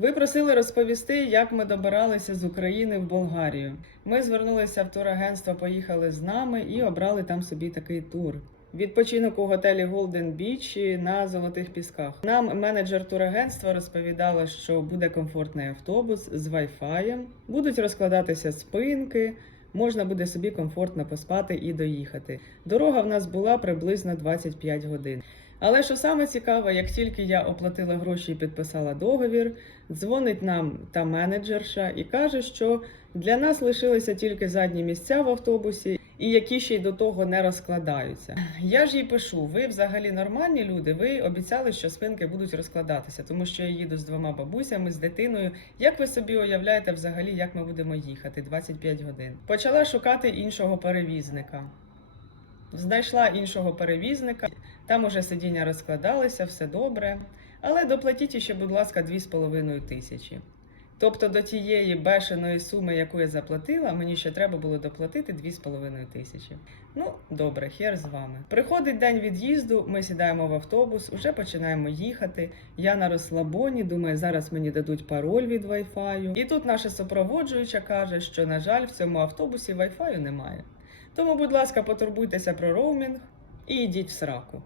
Ви просили розповісти, як ми добиралися з України в Болгарію. Ми звернулися в турагентство, поїхали з нами і обрали там собі такий тур. Відпочинок у готелі Golden Beach на Золотих Пісках. Нам менеджер турагентства розповідала, що буде комфортний автобус з Wi-Fi, будуть розкладатися спинки, можна буде собі комфортно поспати і доїхати. Дорога в нас була приблизно 25 годин. Але що саме цікаве, як тільки я оплатила гроші і підписала договір, дзвонить нам та менеджерша і каже, що для нас лишилися тільки задні місця в автобусі, і які ще й до того не розкладаються. Я ж їй пишу: ви взагалі нормальні люди. Ви обіцяли, що спинки будуть розкладатися, тому що я їду з двома бабусями, з дитиною. Як ви собі уявляєте, взагалі, як ми будемо їхати 25 годин? Почала шукати іншого перевізника. Знайшла іншого перевізника, там уже сидіння розкладалися, все добре. Але доплатіть ще, будь ласка, 2,5 тисячі. Тобто до тієї бешеної суми, яку я заплатила, мені ще треба було доплатити 2,5 тисячі. Ну, добре, хер з вами. Приходить день від'їзду, ми сідаємо в автобус, уже починаємо їхати. Я на розслабоні, думаю, зараз мені дадуть пароль від Wi-Fi. І тут наша супроводжуюча каже, що, на жаль, в цьому автобусі Wi-Fi немає. Тому, будь ласка, потурбуйтеся про роумінг і йдіть в сраку.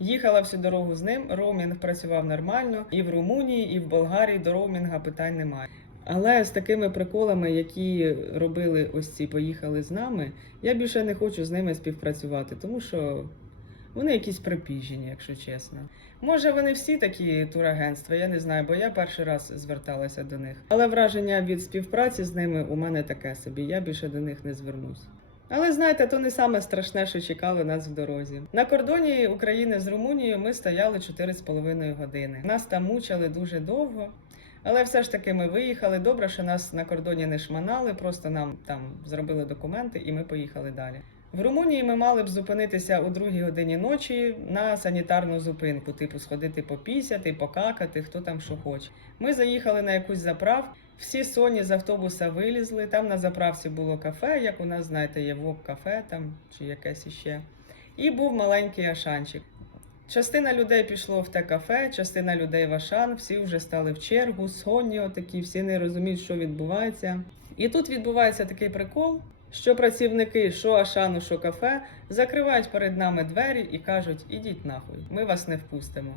Їхала всю дорогу з ним, роумінг працював нормально, і в Румунії, і в Болгарії до роумінга питань немає. Але з такими приколами, які робили ось ці поїхали з нами, я більше не хочу з ними співпрацювати, тому що вони якісь припіжені, якщо чесно. Може, вони всі такі турагентства, я не знаю, бо я перший раз зверталася до них. Але враження від співпраці з ними у мене таке собі, я більше до них не звернусь. Але знаєте, то не саме страшне, що чекало нас в дорозі. На кордоні України з Румунією ми стояли 4,5 години. Нас там мучили дуже довго. Але все ж таки ми виїхали. Добре, що нас на кордоні не шманали, просто нам там зробили документи і ми поїхали далі. В Румунії ми мали б зупинитися у другій годині ночі на санітарну зупинку, типу сходити попісяти, покакати, хто там що хоче. Ми заїхали на якусь заправку. Всі соні з автобуса вилізли. Там на заправці було кафе, як у нас, знаєте, є вок-кафе там чи якесь іще. І був маленький ашанчик. Частина людей пішло в те кафе, частина людей в Ашан, всі вже стали в чергу, соні отакі, всі не розуміють, що відбувається. І тут відбувається такий прикол, що працівники, що Ашану, що кафе, закривають перед нами двері і кажуть: ідіть нахуй, ми вас не впустимо.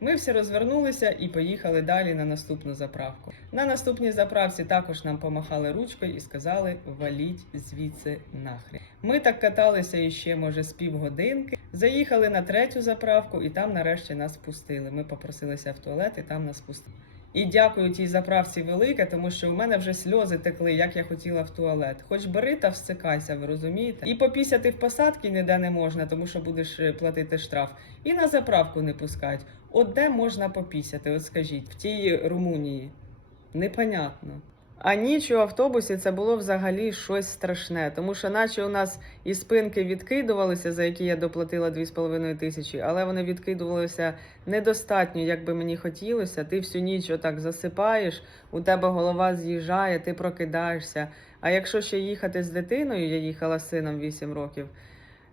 Ми всі розвернулися і поїхали далі на наступну заправку. На наступній заправці також нам помахали ручкою і сказали: валіть звідси нахрен. Ми так каталися іще, може, з півгодинки. Заїхали на третю заправку, і там нарешті нас пустили. Ми попросилися в туалет, і там нас пустили. І дякую тій заправці велике, тому що у мене вже сльози текли, як я хотіла в туалет. Хоч бери та всикайся, ви розумієте? І попісяти в посадки ніде не можна, тому що будеш е, платити штраф. І на заправку не пускають. От де можна попісяти? От скажіть, в тій Румунії? Непонятно. А ніч у автобусі це було взагалі щось страшне, тому що, наче у нас і спинки відкидувалися, за які я доплатила 2,5 тисячі, але вони відкидувалися недостатньо, як би мені хотілося. Ти всю ніч отак засипаєш, у тебе голова з'їжджає, ти прокидаєшся. А якщо ще їхати з дитиною, я їхала з сином 8 років.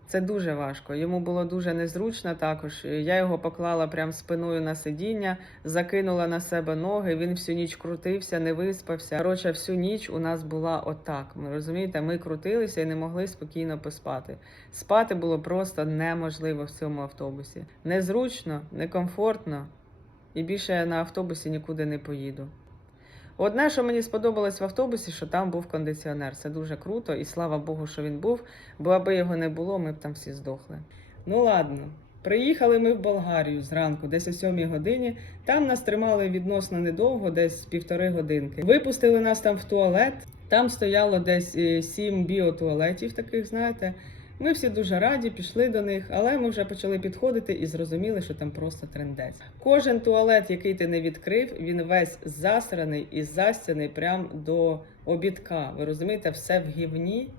Це дуже важко. Йому було дуже незручно також. Я його поклала прям спиною на сидіння, закинула на себе ноги. Він всю ніч крутився, не виспався. Коротше, всю ніч у нас була отак. Ви розумієте, ми крутилися і не могли спокійно поспати. Спати було просто неможливо в цьому автобусі. Незручно, некомфортно, і більше я на автобусі нікуди не поїду. Одне, що мені сподобалось в автобусі, що там був кондиціонер. Це дуже круто, і слава Богу, що він був, бо аби його не було, ми б там всі здохли. Ну ладно. Приїхали ми в Болгарію зранку, десь о 7 годині. Там нас тримали відносно недовго, десь півтори годинки. Випустили нас там в туалет. Там стояло десь е, сім біотуалетів, таких, знаєте. Ми всі дуже раді, пішли до них, але ми вже почали підходити і зрозуміли, що там просто трендець. Кожен туалет, який ти не відкрив, він весь засраний і застяний прям до обідка. Ви розумієте, все в гівні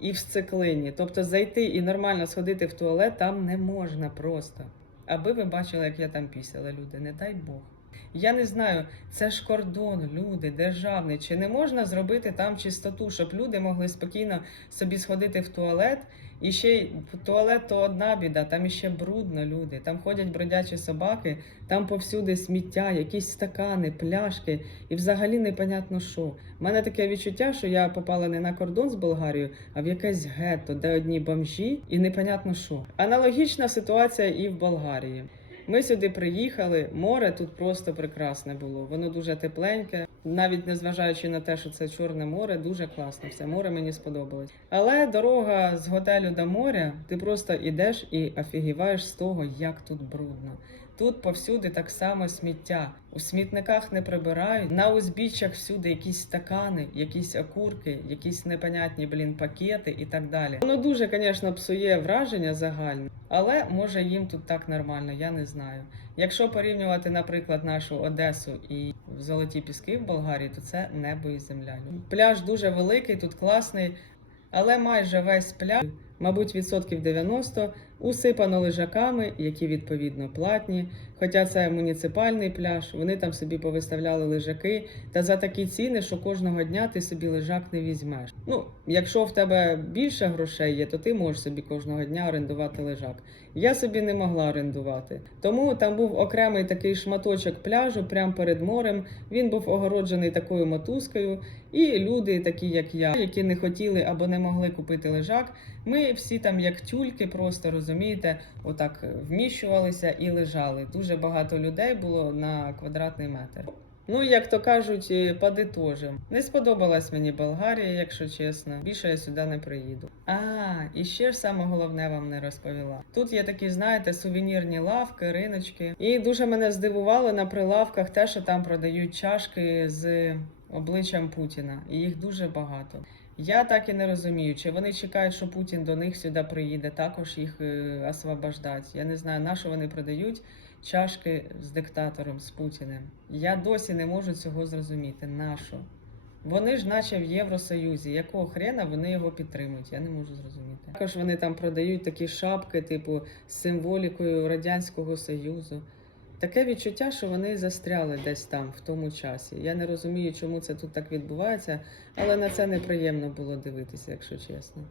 і в сциклині. Тобто зайти і нормально сходити в туалет там не можна просто. Аби ви бачили, як я там пісяла, люди, не дай Бог. Я не знаю, це ж кордон, люди, державний. Чи не можна зробити там чистоту, щоб люди могли спокійно собі сходити в туалет? І ще й туалет то одна біда, там іще брудно люди. Там ходять бродячі собаки, там повсюди сміття, якісь стакани, пляшки, і взагалі непонятно що. У мене таке відчуття, що я попала не на кордон з Болгарією, а в якесь гетто, де одні бомжі, і непонятно що. Аналогічна ситуація і в Болгарії. Ми сюди приїхали, море тут просто прекрасне було. Воно дуже тепленьке, навіть незважаючи на те, що це Чорне море, дуже класно. Все море мені сподобалось. Але дорога з готелю до моря, ти просто йдеш і офігіваєш з того, як тут брудно. Тут повсюди так само сміття. У смітниках не прибирають. На узбіччях всюди якісь стакани, якісь окурки, якісь непонятні блін пакети і так далі. Воно дуже, звісно, псує враження загальне, але може їм тут так нормально, я не знаю. Якщо порівнювати, наприклад, нашу Одесу і золоті піски в Болгарії, то це небо і земля. Пляж дуже великий, тут класний, але майже весь пляж, мабуть, відсотків 90 усипано лежаками, які відповідно платні. Хоча це муніципальний пляж, вони там собі повиставляли лежаки. Та за такі ціни, що кожного дня ти собі лежак не візьмеш. Ну, якщо в тебе більше грошей є, то ти можеш собі кожного дня орендувати лежак. Я собі не могла орендувати. Тому там був окремий такий шматочок пляжу прямо перед морем. Він був огороджений такою мотузкою. І люди, такі як я, які не хотіли або не могли купити лежак, ми всі там, як тюльки, просто розумієте, отак вміщувалися і лежали. Дуже багато людей було на квадратний метр. Ну, як то кажуть, подитожим. Не сподобалась мені Болгарія, якщо чесно. Більше я сюди не приїду. А, і ще ж саме головне вам не розповіла. Тут є такі, знаєте, сувенірні лавки, риночки. І дуже мене здивувало на прилавках те, що там продають чашки з обличчям Путіна. І їх дуже багато. Я так і не розумію, чи вони чекають, що Путін до них сюди приїде, також їх е, освобождати. Я не знаю, на що вони продають чашки з диктатором, з Путіним. Я досі не можу цього зрозуміти. На що? Вони ж, наче в Євросоюзі, якого хрена вони його підтримують? Я не можу зрозуміти. Також вони там продають такі шапки, типу з символікою Радянського Союзу. Таке відчуття, що вони застряли десь там в тому часі. Я не розумію, чому це тут так відбувається, але на це неприємно було дивитися, якщо чесно.